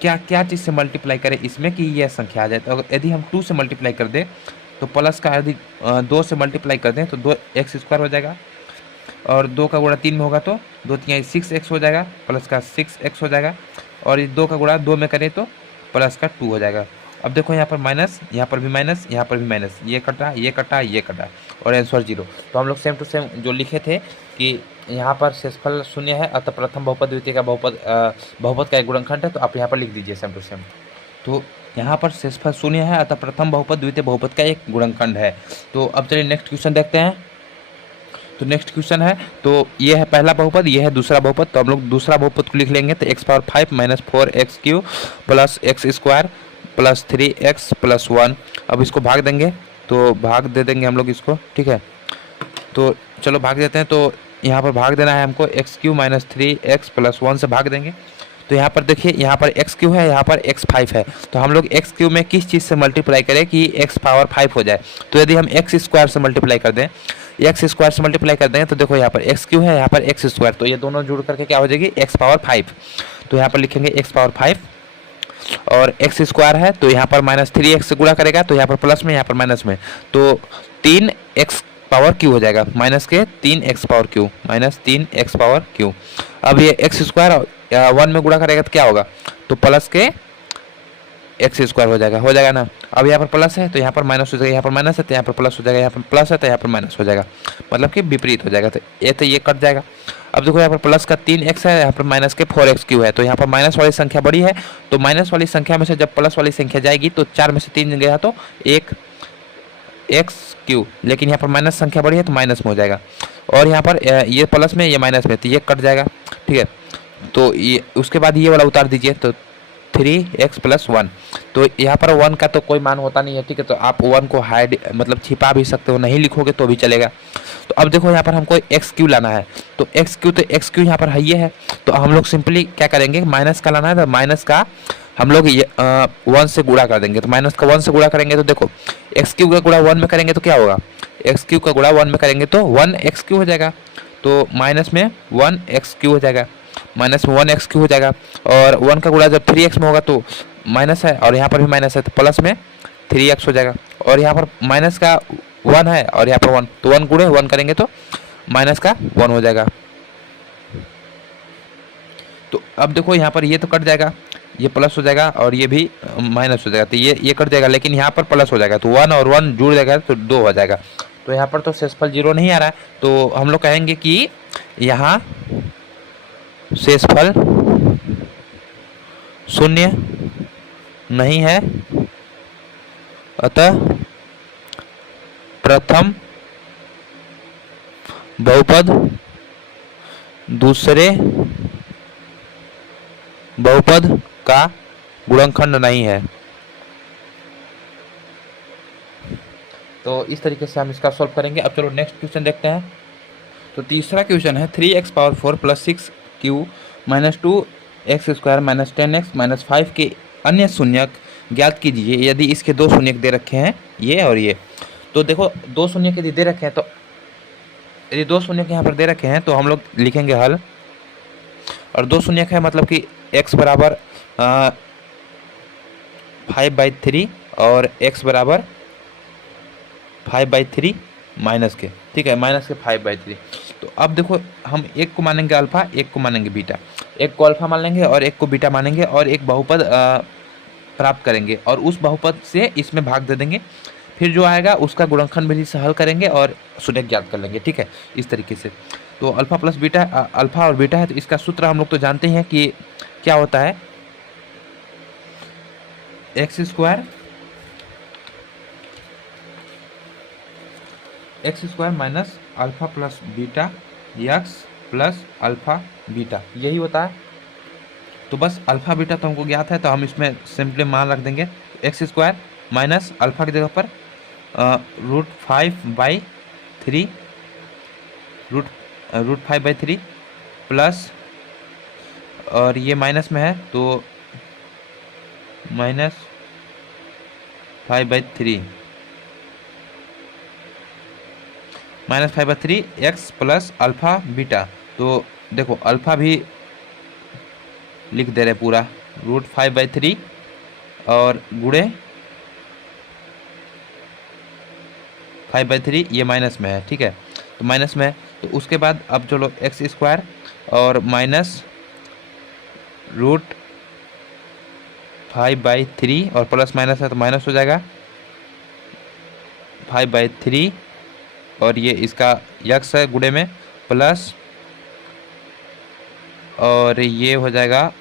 क्या चीज़ से मल्टीप्लाई करें इसमें कि यह संख्या आ जाए। तो यदि हम 2 से मल्टीप्लाई कर दें तो प्लस का, यदि 2 से मल्टीप्लाई कर दें तो 2x² हो जाएगा और 2 का गुणा 3 में होगा तो 2 तिहाई 6x हो जाएगा, प्लस का 6x हो जाएगा, और इस 2 का गुणा 2 में करें तो प्लस का 2 हो जाएगा। अब देखो यहाँ पर माइनस, यहाँ पर भी माइनस, यहाँ पर भी माइनस, ये कटा ये कटा ये कटा और आंसर 0। तो हम लोग सेम टू सेम जो लिखे थे कि यहाँ पर शेषफल शून्य है, अतः प्रथम बहुपद द्वितीय का बहुपद का एक गुणनखंड है, तो आप यहाँ पर लिख दीजिए सेम टू सेम। तो यहाँ पर शेषफल शून्य है, अतः प्रथम बहुपद द्वितीय बहुपद का एक गुणनखंड है। तो अब चलिए नेक्स्ट क्वेश्चन देखते हैं। तो नेक्स्ट क्वेश्चन है, तो ये है पहला बहुपद, ये है दूसरा बहुपद, तो हम लोग दूसरा बहुपद को लिख लेंगे। तो x⁵ minus 4x³ plus x² plus 3x plus 1। अब इसको भाग देंगे, तो भाग दे देंगे हम लोग इसको। ठीक है, तो चलो भाग देते हैं। तो यहाँ पर भाग देना है हमको, x³ माइनस 3x प्लस 1 से भाग देंगे। तो यहाँ पर देखिए, यहाँ पर x³ है, यहाँ पर x5 है, तो हम लोग x³ में किस चीज़ से मल्टीप्लाई करें कि x⁵ हो जाए। तो यदि हम x² से मल्टीप्लाई कर दें, x² से मल्टीप्लाई कर दें, तो देखो यहाँ पर x³ है, यहाँ पर x², तो ये दोनों जुड़ करके क्या हो जाएगी, x⁵। तो यहाँ पर लिखेंगे x⁵, और x² है तो यहाँ पर माइनस 3x से गुणा करेगा, तो यहाँ पर प्लस में, यहाँ पर माइनस में, तो 3x³ हो जाएगा, माइनस के 3x³ माइनस 3x³। अब ये x² 1 में गुणा करेगा तो क्या होगा, तो प्लस के x² हो जाएगा ना। अब यहाँ पर प्लस है तो यहाँ पर माइनस हो जाएगा, यहाँ पर माइनस है तो यहाँ पर प्लस हो जाएगा, यहाँ पर प्लस है तो यहाँ पर माइनस हो जाएगा, मतलब कि विपरीत हो जाएगा, तो ये कट जाएगा। अब देखो यहाँ पर प्लस का 3x है, यहाँ पर माइनस के 4x³ है, तो यहाँ पर माइनस वाली संख्या बड़ी है, तो माइनस वाली संख्या में से जब प्लस वाली संख्या जाएगी तो 4 में से 3 गया तो 1x³, लेकिन यहाँ पर माइनस संख्या बड़ी है तो माइनस में हो जाएगा, और यहाँ पर ये प्लस में ये माइनस में, तो ये कट जाएगा। ठीक है, तो ये उसके बाद ये वाला उतार दीजिए, तो 3x प्लस 1, तो यहाँ पर 1 का तो कोई मान होता नहीं है। ठीक है, तो आप 1 को हाइड मतलब छिपा भी सकते हो, नहीं लिखोगे तो भी चलेगा। तो अब देखो यहाँ पर हमको x³ लाना है, तो x³ यहाँ पर है, ये है, तो हम लोग सिंपली क्या करेंगे, माइनस का लाना है, तो माइनस का हम लोग 1 से गुणा कर देंगे। तो माइनस का 1 से गुणा करेंगे तो देखो x³ का गुणा 1 में करेंगे तो क्या होगा, x³ का गुणा 1 में करेंगे तो 1x³ हो जाएगा, तो माइनस में 1x³ हो जाएगा, माइनस में 1x³ हो जाएगा, और 1 का गुणा जब 3x में होगा तो माइनस है, और यहाँ पर भी माइनस है तो प्लस में 3x हो जाएगा, और यहाँ पर माइनस का 1 है और यहाँ पर 1, तो 1 गुणे 1 करेंगे तो माइनस का 1 हो जाएगा। तो अब देखो यहाँ पर ये तो कट जाएगा, ये प्लस हो जाएगा और ये भी माइनस हो जाएगा, तो ये कट जाएगा, लेकिन यहाँ पर प्लस हो जाएगा, तो 1 और 1 जुड़ जाएगा तो 2 हो जाएगा। तो यहाँ पर तो शेषफल 0 नहीं आ रहा है, तो हम लोग कहेंगे कि यहाँ शेषफल शून्य नहीं है, अतः प्रथम बहुपद दूसरे बहुपद का गुणनखंड नहीं है। तो इस तरीके से हम इसका सॉल्व करेंगे। अब चलो नेक्स्ट क्वेश्चन देखते हैं। तो तीसरा क्वेश्चन है 3x⁴ plus 6q minus 2x² minus 10x minus 5 के अन्य शून्यक ज्ञात कीजिए यदि इसके दो शून्य दे रखे हैं, ये और ये। तो देखो दो शून्य यदि दे रखे हैं, तो यदि दो शून्य यहाँ पर दे रखे हैं तो हम लोग लिखेंगे हल। और दो शून्य है मतलब कि x बराबर 5/3 और x बराबर 5/3 माइनस के, ठीक है, माइनस के 5/3। तो अब देखो हम एक को मानेंगे अल्फा, एक को मानेंगे बीटा, एक को अल्फा मान लेंगे और एक को बीटा मानेंगे और एक बहुपद प्राप्त करेंगे और उस बहुपद से इसमें भाग दे देंगे। फिर जो आएगा उसका गुणनखंड विधि से हल करेंगे और शून्य ज्ञात कर लेंगे, ठीक है, इस तरीके से। तो अल्फा प्लस बीटा, अल्फा और बीटा है तो इसका सूत्र हम लोग तो जानते हैं कि क्या होता है, x square minus alpha plus beta x plus alpha beta, यही होता है। तो बस अल्फा बीटा तो हमको ज्ञात है, तो हम इसमें सिंपली मान रख देंगे एक्स स्क्वायर माइनस अल्फा की जगह पर √5/3 √5/3 प्लस, और ये माइनस में है तो -5/3 -5/3 एक्स प्लस अल्फा बीटा। तो देखो अल्फा भी लिख दे रहे पूरा √5/3 और गुणे 5/3, ये माइनस में है, ठीक है, तो माइनस में है। तो उसके बाद अब चलो एक्स स्क्वायर और माइनस √5/3 और प्लस माइनस है तो माइनस हो जाएगा 5/3 और ये इसका यक्स है गुणे में प्लस, और ये हो जाएगा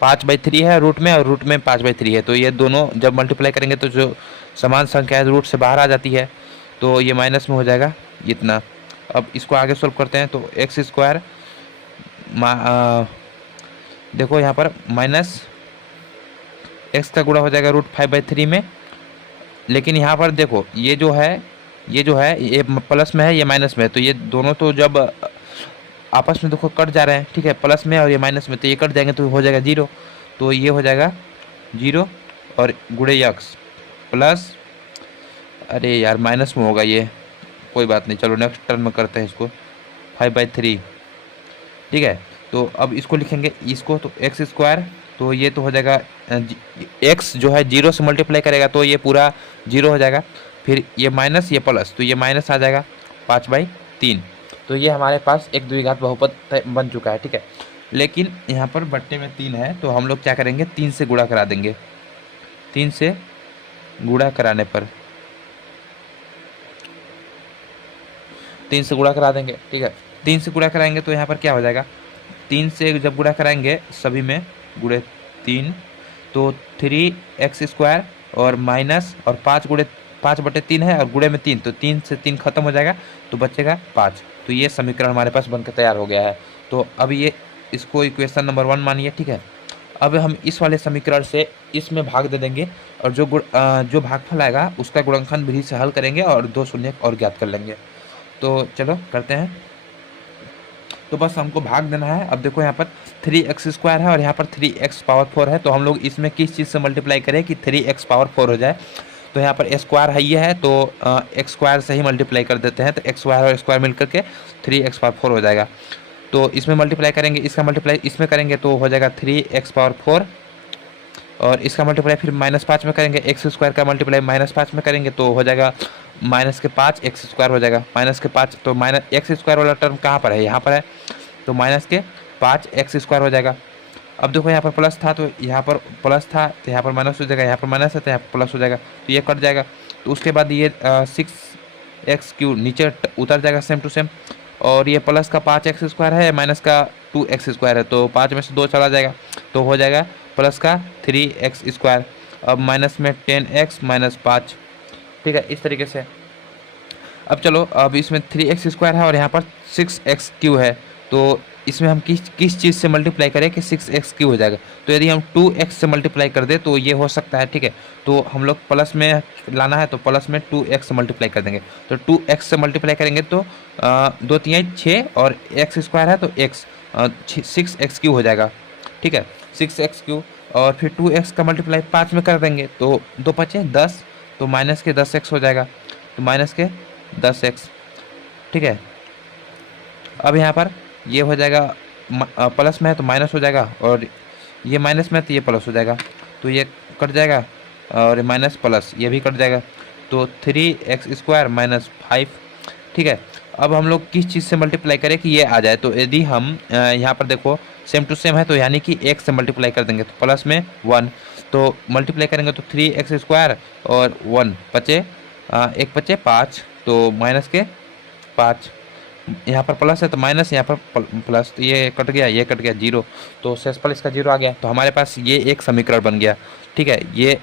5/3 है रूट में और रूट में 5/3 है, तो ये दोनों जब मल्टीप्लाई करेंगे तो जो समान संख्या है रूट से बाहर आ जाती है, तो ये माइनस में हो जाएगा इतना। अब इसको आगे सोल्व करते हैं तो एक्स स्क्वायर देखो यहाँ पर माइनस एक्स का गुणा हो जाएगा √5/3 में, लेकिन यहाँ पर देखो ये जो है ये प्लस में है, ये माइनस में है, तो ये दोनों तो जब आपस में देखो कट जा रहे हैं, ठीक है, प्लस में और ये माइनस में, तो ये कट जाएंगे तो हो जाएगा 0, तो ये हो जाएगा 0 और गुणे यक्स प्लस, अरे यार माइनस में होगा ये, कोई बात नहीं, चलो नेक्स्ट टर्म में करते हैं इसको 5/3, ठीक है। तो अब इसको लिखेंगे इसको, तो एक्स स्क्वायर, तो ये तो हो जाएगा एक्स जो है 0 से मल्टीप्लाई करेगा तो ये पूरा 0 हो जाएगा, फिर ये माइनस ये प्लस, तो ये माइनस आ जाएगा 5/3। तो ये हमारे पास एक द्विघात बहुपद बन चुका है, ठीक है। लेकिन यहाँ पर बट्टे में 3 है तो हम लोग क्या करेंगे, 3 से गुणा करा देंगे, 3 से गुणा कराने पर 3 से गुणा करा देंगे, ठीक है। 3 से गुणा कराएंगे तो यहाँ पर क्या हो जाएगा, 3 से जब गुणा कराएंगे सभी में गुणे 3 तो 3x² और माइनस और 5/3 है और गुणे में 3, तो 3 से 3 खत्म हो जाएगा तो बचेगा 5। तो ये समीकरण हमारे पास बनकर तैयार हो गया है। तो अब ये इसको इक्वेशन नंबर 1 मानिए, ठीक है। अब हम इस वाले समीकरण से इसमें भाग दे देंगे और जो भागफल आएगा उसका गुणनखंड विधि से हल करेंगे और 2 शून्य और ज्ञात कर लेंगे। तो चलो करते हैं। तो बस हमको भाग देना है। अब देखो यहाँ पर 3x² है और यहाँ पर 3x⁴ है, तो हम लोग इसमें किस चीज़ से मल्टीप्लाई करें कि 3x⁴ हो जाए। तो यहाँ पर स्क्वायर है, ये है तो x² से ही मल्टीप्लाई कर देते हैं, तो x² और स्क्वायर मिल करके 3x⁴ हो जाएगा। तो इसमें मल्टीप्लाई करेंगे, इसका मल्टीप्लाई इसमें करेंगे तो हो जाएगा 3x⁴, और इसका मल्टीप्लाई फिर -5 में करेंगे, x² का मल्टीप्लाई -5 में करेंगे तो हो जाएगा -5 x² हो जाएगा, -5, तो x² वाला टर्म कहाँ पर है, यहाँ पर है, तो -5 x² हो जाएगा। अब देखो यहाँ पर प्लस था तो यहाँ पर प्लस था तो यहाँ पर माइनस हो जाएगा, यहाँ पर माइनस है तो यहाँ पर प्लस हो जाएगा, तो ये कट जाएगा। तो उसके बाद ये 6x³ नीचे उतर जाएगा सेम टू सेम, और ये प्लस का 5x² है, माइनस का 2x² है, तो 5 में से 2 चला जाएगा तो हो जाएगा प्लस का 3x²। अब माइनस में 10x - 5, ठीक है, इस तरीके से। अब चलो अब इसमें 3x² है और यहाँ पर 6x³ है, तो इसमें हम किस चीज़ से मल्टीप्लाई करें कि 6x³ हो जाएगा। तो यदि हम 2x से मल्टीप्लाई कर दें तो ये हो सकता है, ठीक है। तो हम लोग प्लस में लाना है तो प्लस में 2x से मल्टीप्लाई कर देंगे, तो 2x से मल्टीप्लाई करेंगे तो 2 3 6 और x² है तो 6x³ हो जाएगा, ठीक है, 6x³ और फिर 2x का मल्टीप्लाई 5 में कर देंगे तो 2×5 = 10, तो माइनस के 10x हो जाएगा, तो माइनस के 10x। ठीक है, अब यहाँ पर ये हो जाएगा प्लस में है तो माइनस हो जाएगा, और ये माइनस में है तो ये प्लस हो जाएगा, तो ये कट जाएगा और माइनस प्लस ये भी कट जाएगा, तो 3x² - 5। ठीक है, अब हम लोग किस चीज़ से मल्टीप्लाई करें कि ये आ जाए, तो यदि हम यहाँ पर देखो सेम टू सेम है तो यानी कि x से मल्टीप्लाई कर देंगे तो प्लस में 1, तो मल्टीप्लाई करेंगे तो 3x² और 1 बचे 1×5 तो माइनस के 5, यहाँ पर प्लस है तो माइनस, यहाँ पर प्लस, तो ये कट गया, ये कट गया 0, तो शेषफल इसका 0 आ गया, तो हमारे पास ये एक समीकरण बन गया। ठीक है, ये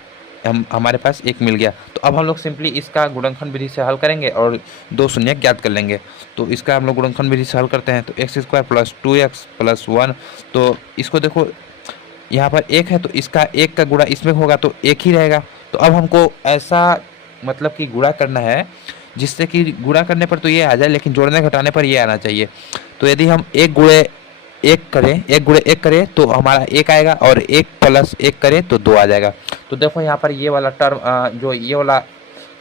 हमारे पास एक मिल गया। तो अब हम लोग सिंपली इसका गुणनखंड विधि से हल करेंगे और दो शून्य ज्ञात कर लेंगे। तो इसका हम लोग गुणनखंड विधि से हल करते हैं, तो x² + 2x + 1, तो इसको देखो यहाँ पर एक है तो इसका एक का गुणा इसमें होगा तो एक ही रहेगा। तो अब हमको ऐसा मतलब कि गुणा करना है जिससे कि गुणा करने पर तो ये आ जाए, लेकिन जोड़ने घटाने पर ये आना चाहिए। तो यदि हम एक गुणे एक करें तो हमारा एक आएगा, और 1+1 करें तो 2 आ जाएगा। तो देखो यहाँ पर ये वाला टर्म जो ये वाला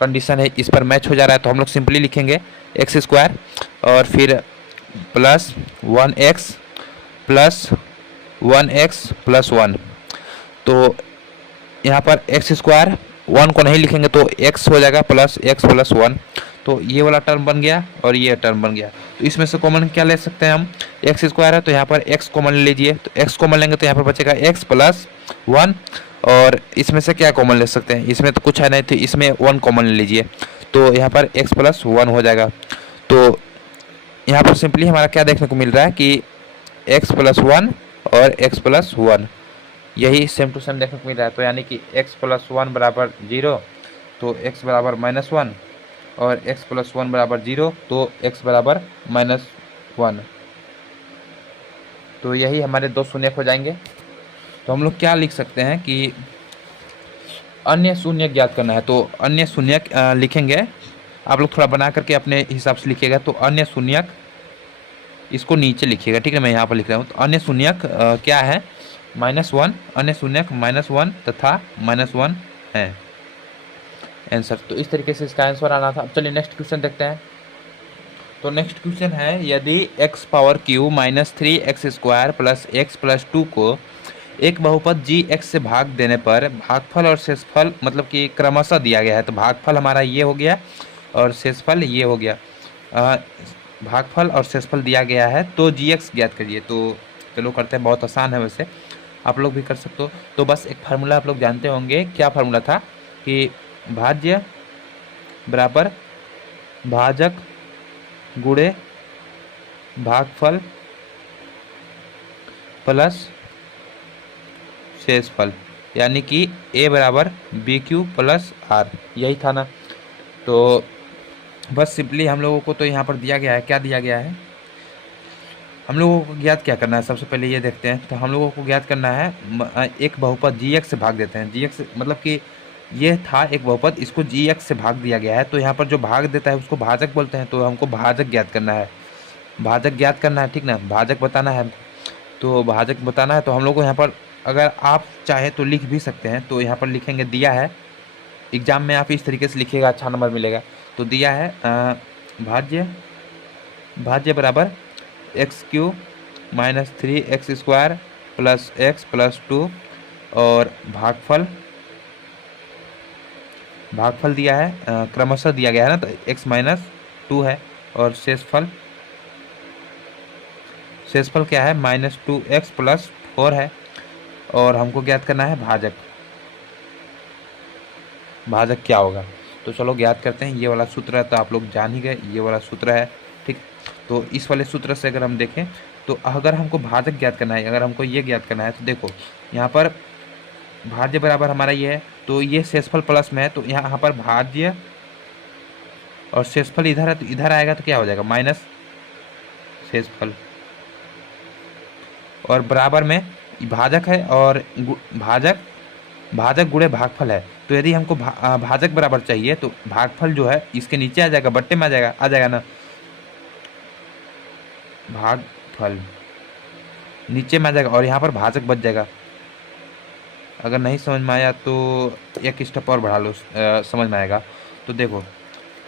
कंडीशन है इस पर मैच हो जा रहा है, तो हम लोग सिंपली लिखेंगे x² और फिर प्लस 1x प्लस 1x + 1। तो यहाँ पर x², 1 को नहीं लिखेंगे तो x हो जाएगा प्लस x + 1, तो ये वाला टर्म बन गया और ये टर्म बन गया। तो इसमें से कॉमन क्या ले सकते हैं हम, x² है तो यहाँ पर x कॉमन ले लीजिए, तो x कॉमन लेंगे तो यहाँ पर बचेगा x + 1, और इसमें से क्या कॉमन ले सकते हैं, इसमें तो कुछ है नहीं तो इसमें 1 कॉमन ले लीजिए, तो यहाँ पर x + 1 हो जाएगा। तो यहाँ पर सिंपली हमारा क्या देखने को मिल रहा है कि x + 1 और x + 1 यही सेम टू सेम देखने को मिल रहा है, तो यानी कि x + 1 = 0 तो x = -1, और x + 1 = 0 तो x = -1। तो यही हमारे दो शून्य हो जाएंगे। तो हम लोग क्या लिख सकते हैं कि अन्य शून्य ज्ञात करना है, तो अन्य शून्य लिखेंगे, आप लोग थोड़ा बना करके अपने हिसाब से लिखिएगा। तो अन्य शून्यक इसको नीचे लिखिएगा, ठीक है, मैं यहाँ पर लिख रहा हूँ। तो अन्य शून्यक क्या है, -1, अन्य शून्यक -1 तथा -1 है आंसर। तो इस तरीके से इसका आंसर आना था। अब चलिए नेक्स्ट क्वेश्चन देखते हैं। तो नेक्स्ट क्वेश्चन है, यदि x³ - 3x² + x + 2 को एक बहुपद g(x) से भाग देने पर भागफल और शेषफल मतलब कि क्रमशः दिया गया है। तो भागफल हमारा ये हो गया और शेषफल ये हो गया। भागफल और शेषफल दिया गया है तो g(x) ज्ञात करिए। तो चलो करते हैं, बहुत आसान है, वैसे आप लोग भी कर सकते हो। तो बस एक फार्मूला आप लोग जानते होंगे, क्या फार्मूला था कि भाज्य बराबर भाजक गुणे भागफल प्लस शेषफल, यानी कि a = BQ + R, यही था ना। तो बस सिंपली हम लोगों को तो यहाँ पर दिया गया है, क्या दिया गया है, हम लोगों को ज्ञात क्या करना है, सबसे पहले ये देखते हैं। तो हम लोगों को ज्ञात करना है एक बहुपद g(x) से भाग देते हैं। g(x) मतलब कि ये था एक बहुपद, इसको g(x) से भाग दिया गया है, तो यहाँ पर जो भाग देता है उसको भाजक बोलते हैं। तो हमको भाजक ज्ञात करना है, भाजक ज्ञात करना है, ठीक ना, भाजक बताना है हमको। तो भाजक बताना है तो हम लोग को यहाँ पर, अगर आप चाहे तो लिख भी सकते हैं, तो यहाँ पर लिखेंगे, दिया है एग्जाम में आप इस तरीके से लिखिएगा, अच्छा नंबर मिलेगा। तो दिया है भाज्य बराबर x³ - 3x² + x + 2, और भागफल दिया है, क्रमशः दिया गया है ना, तो x - 2 है, और शेषफल क्या है, -2x + 4 है, और हमको ज्ञात करना है भाजक क्या होगा। तो चलो ज्ञात करते हैं। ये वाला सूत्र है तो आप लोग जान ही गए, ये वाला सूत्र है, ठीक। तो इस वाले सूत्र से अगर हम देखें तो अगर हमको भाजक ज्ञात करना है, अगर हमको ये ज्ञात करना है, तो देखो यहाँ पर भाज्य बराबर हमारा ये है, तो ये शेषफल प्लस में है, तो यहाँ पर भाज्य और शेषफल इधर है, तो इधर आएगा तो क्या हो जाएगा, माइनस शेषफल, और बराबर में भाजक है और भाजक गुणे भागफल है। तो यदि हमको भाजक बराबर चाहिए तो भागफल जो है इसके नीचे आ जाएगा, बट्टे में आ जाएगा ना, भागफल नीचे में आ जाएगा और यहाँ पर भाजक बच जाएगा। अगर नहीं समझ में आया तो एक स्टेप और बढ़ा लो, समझ में आएगा। तो देखो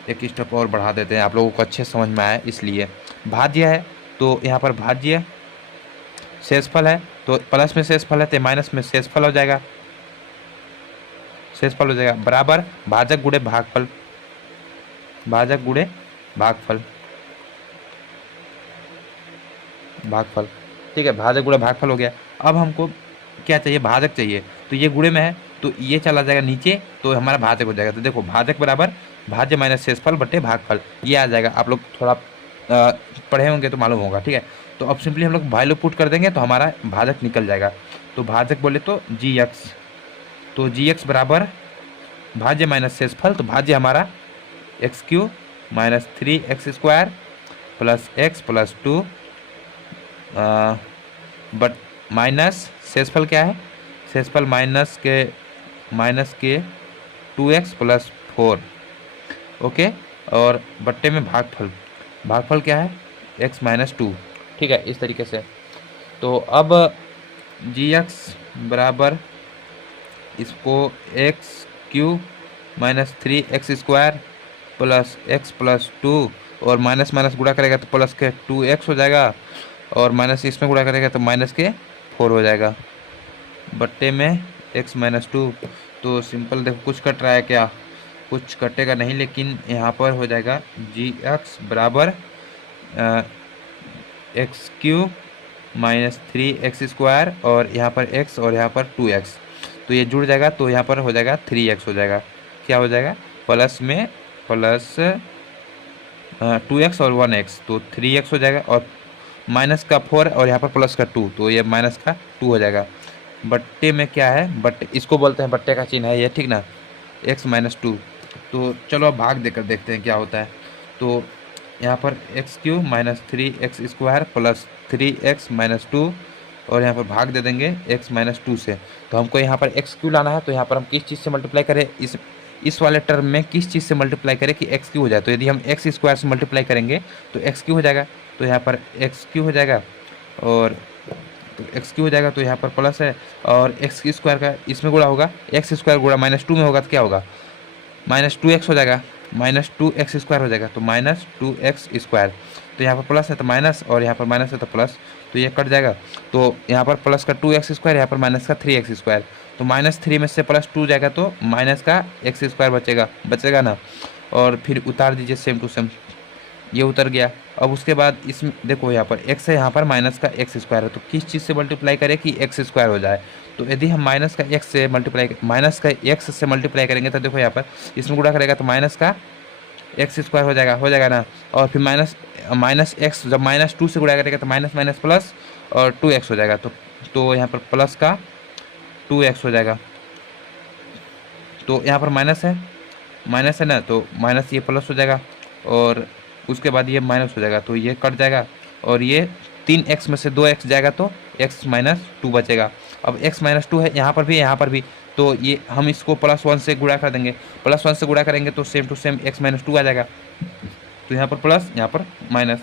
एक स्टेप और बढ़ा देते हैं, आप लोगों को अच्छे समझ में आए इसलिए। भाज्य है तो यहाँ पर भाज्य, शेषफल है तो प्लस में शेषफल है तो माइनस में शेषफल हो जाएगा, शेषफल हो जाएगा, बराबर भाजक गुणे भागफल, भाजक गुणे भागफल, भागफल। ठीक है, भाजक गुणे भागफल हो गया। अब हमको क्या चाहिए, भाजक चाहिए, तो ये गुणे में है तो ये चला जाएगा नीचे, तो हमारा भाजक हो जाएगा। तो देखो भाजक बराबर भाज्य माइनस शेषफल बटे भागफल, ये आ जाएगा। आप लोग थोड़ा पढ़े होंगे तो मालूम होगा। ठीक है, तो अब सिंपली हम लोग वैल्यू पुट कर देंगे तो हमारा भाजक निकल जाएगा। तो भाजक बोले तो जी एक्स, तो जी एक्स बराबर भाज्य माइनस शेषफल, तो भाज्य हमारा x cube minus 3x² plus x plus 2 but minus शेषफल क्या है, शेषफल माइनस के 2x प्लस 4। ओके, और बट्टे में भागफल, भागफल क्या है x माइनस 2। ठीक है, इस तरीके से। तो अब जी एक्स बराबर इसको x cube minus 3x² plus x plus 2 और माइनस माइनस गुणा करेगा तो प्लस के 2x हो जाएगा, और माइनस इसमें गुणा करेगा तो माइनस के 4 हो जाएगा, बट्टे में x माइनस 2। तो सिंपल देखो कुछ कट रहा है क्या, कुछ कटेगा नहीं, लेकिन यहाँ पर हो जाएगा जी एक्स बराबर एक्स क्यू माइनस 3x² और यहाँ पर x और यहाँ पर 2x, तो ये जुड़ जाएगा तो यहाँ पर हो जाएगा 3x हो जाएगा। क्या हो जाएगा, प्लस में प्लस 2x और 1x तो 3x हो जाएगा, और माइनस का 4 और यहाँ पर प्लस का 2 तो ये माइनस का 2 हो जाएगा। बट्टे में क्या है, बट्टे इसको बोलते हैं बट्टे का चिन्ह है ये, ठीक ना, x माइनस 2। तो चलो अब भाग देकर देखते हैं क्या होता है। तो यहाँ पर x cube minus 3x² plus 3x minus 2 और यहाँ पर भाग दे देंगे x माइनस 2 से। तो हमको यहाँ पर एक्स क्यू लाना है, तो यहाँ पर हम किस चीज़ से मल्टीप्लाई करें, इस वाले टर्म में किस चीज़ से मल्टीप्लाई करें कि एक्स क्यू हो जाए। तो यदि हम x² से मल्टीप्लाई करेंगे तो एक्स क्यू हो जाएगा, तो यहाँ पर एक्स क्यू हो जाएगा, और तो एक्स क्यू हो जाएगा तो यहाँ पर प्लस है, और x² का इसमें गुणा होगा, x² गुणा माइनस 2 में होगा तो क्या होगा, माइनस 2x हो जाएगा, माइनस 2x² हो जाएगा, तो माइनस 2x²। तो यहाँ पर प्लस है तो माइनस, और यहाँ पर माइनस है तो प्लस, तो ये कट जाएगा। तो यहाँ पर प्लस का 2x², यहाँ पर माइनस का 3x², तो माइनस 3 में से प्लस 2 जाएगा तो माइनस का x² बचेगा ना, और फिर उतार दीजिए सेम टू सेम, ये उतर गया। अब उसके बाद इसमें देखो यहाँ पर x है, यहाँ पर माइनस का x² है, तो किस चीज़ से मल्टीप्लाई करें कि x² हो जाए। तो यदि हम माइनस का x से मल्टीप्लाई करेंगे तो देखो यहाँ पर इसमें गुणा करेगा तो माइनस का x² हो जाएगा ना, और फिर माइनस x जब माइनस 2 से गुणा करेगा तो माइनस माइनस प्लस और 2x हो जाएगा, तो यहाँ पर प्लस का 2x हो जाएगा। तो यहाँ पर माइनस है ना, तो माइनस ये प्लस हो जाएगा, और उसके बाद ये माइनस हो जाएगा, तो ये कट जाएगा, और ये 3x में से 2x जाएगा तो x माइनस 2 बचेगा। अब x माइनस 2 है यहाँ पर भी, तो ये हम इसको +1 से गुणा कर देंगे, +1 से गुणा करेंगे तो same to same x minus 2 आ जाएगा। तो यहाँ पर प्लस, यहाँ पर माइनस,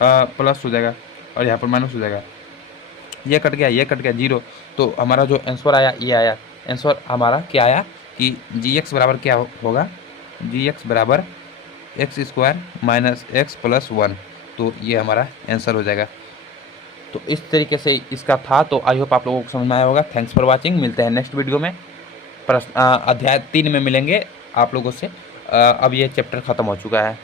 प्लस हो जाएगा, और यहाँ पर माइनस हो जाएगा, ये कट गया 0। तो हमारा जो आंसर आया ये आया, आंसर हमारा क्या आया कि जी एक्स बराबर क्या होगा, जी एक्स बराबर x² माइनस x प्लस 1। तो ये हमारा आंसर हो जाएगा। तो इस तरीके से इसका था। तो आई होप आप लोगों को समझ में आया होगा। Thanks for watching. मिलते हैं नेक्स्ट वीडियो में, अध्याय 3 में मिलेंगे आप लोगों से। अब ये चैप्टर ख़त्म हो चुका है।